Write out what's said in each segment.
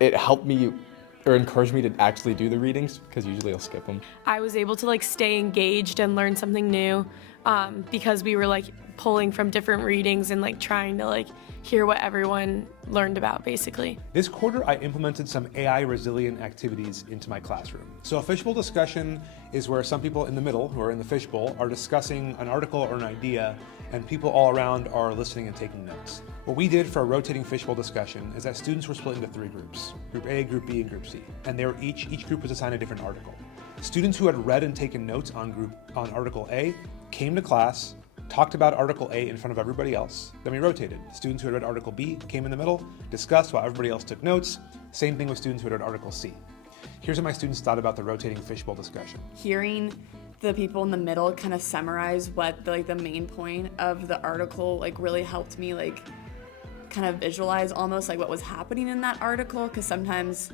it helped me or encouraged me to actually do the readings, because usually I'll skip them. I was able to stay engaged and learn something new because we were pulling from different readings and trying to hear what everyone learned about basically. This quarter, I implemented some AI resilient activities into my classroom. So a fishbowl discussion is where some people in the middle, who are in the fishbowl, are discussing an article or an idea, and people all around are listening and taking notes. What we did for a rotating fishbowl discussion is that students were split into 3 groups, Group A, Group B, and Group C. And they were each group was assigned a different article. Students who had read and taken notes on Article A came to class, talked about Article A in front of everybody else, then we rotated. Students who had read Article B came in the middle, discussed while everybody else took notes. Same thing with students who had read Article C. Here's what my students thought about the rotating fishbowl discussion. Hearing the people in the middle kind of summarize what the main point of the article really helped me kind of visualize almost what was happening in that article, because sometimes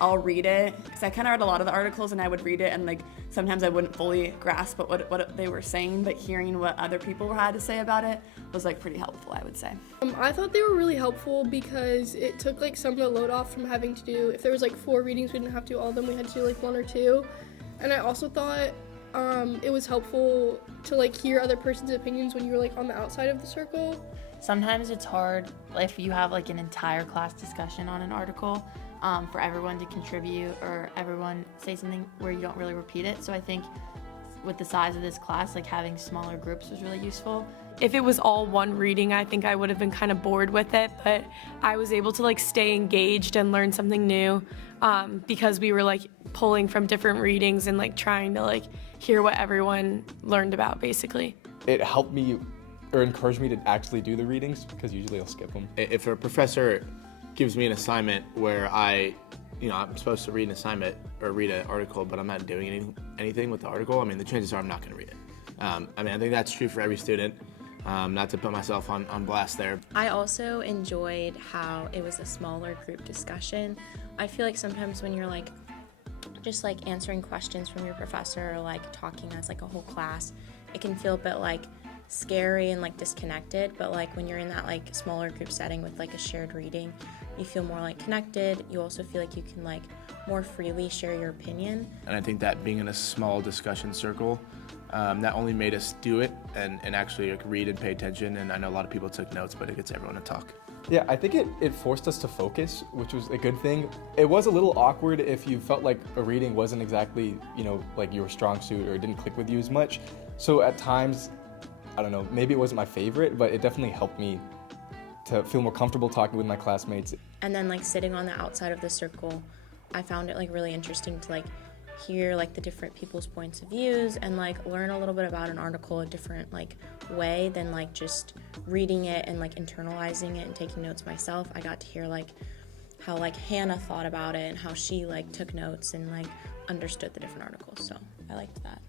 I'll read it, because I kind of read a lot of the articles and I would read it and sometimes I wouldn't fully grasp what they were saying, but hearing what other people had to say about it was pretty helpful, I would say. I thought they were really helpful because it took some of the load off from having to do, if there was 4 readings, we didn't have to do all of them, we had to do 1 or 2. And I also thought it was helpful to hear other person's opinions when you were on the outside of the circle. Sometimes it's hard if you have an entire class discussion on an article for everyone to contribute or everyone say something where you don't really repeat it. So I think with the size of this class, having smaller groups was really useful. If it was all one reading, I think I would have been kind of bored with it, but I was able to stay engaged and learn something new because we were pulling from different readings and trying to hear what everyone learned about basically. It helped me or encouraged me to actually do the readings, because usually I'll skip them. If a professor gives me an assignment where I'm supposed to read an assignment or read an article, but I'm not doing anything with the article, the chances are I'm not going to read it. I think that's true for every student. Not to put myself on blast there. I also enjoyed how it was a smaller group discussion. I feel sometimes when you're just answering questions from your professor or talking as a whole class, it can feel a bit scary and disconnected, but when you're in that smaller group setting with a shared reading, you feel more connected. You also feel you can more freely share your opinion. And I think that being in a small discussion circle, not only made us do it and actually read and pay attention, and I know a lot of people took notes, but it gets everyone to talk. Yeah, I think it forced us to focus, which was a good thing. It was a little awkward if you felt like a reading wasn't exactly, your strong suit or it didn't click with you as much. So at times, I don't know, maybe it wasn't my favorite, but it definitely helped me to feel more comfortable talking with my classmates. And then sitting on the outside of the circle, I found it really interesting to hear the different people's points of views and learn a little bit about an article a different way than just reading it and internalizing it and taking notes myself. I got to hear how Hannah thought about it and how she took notes and understood the different articles, so I liked that.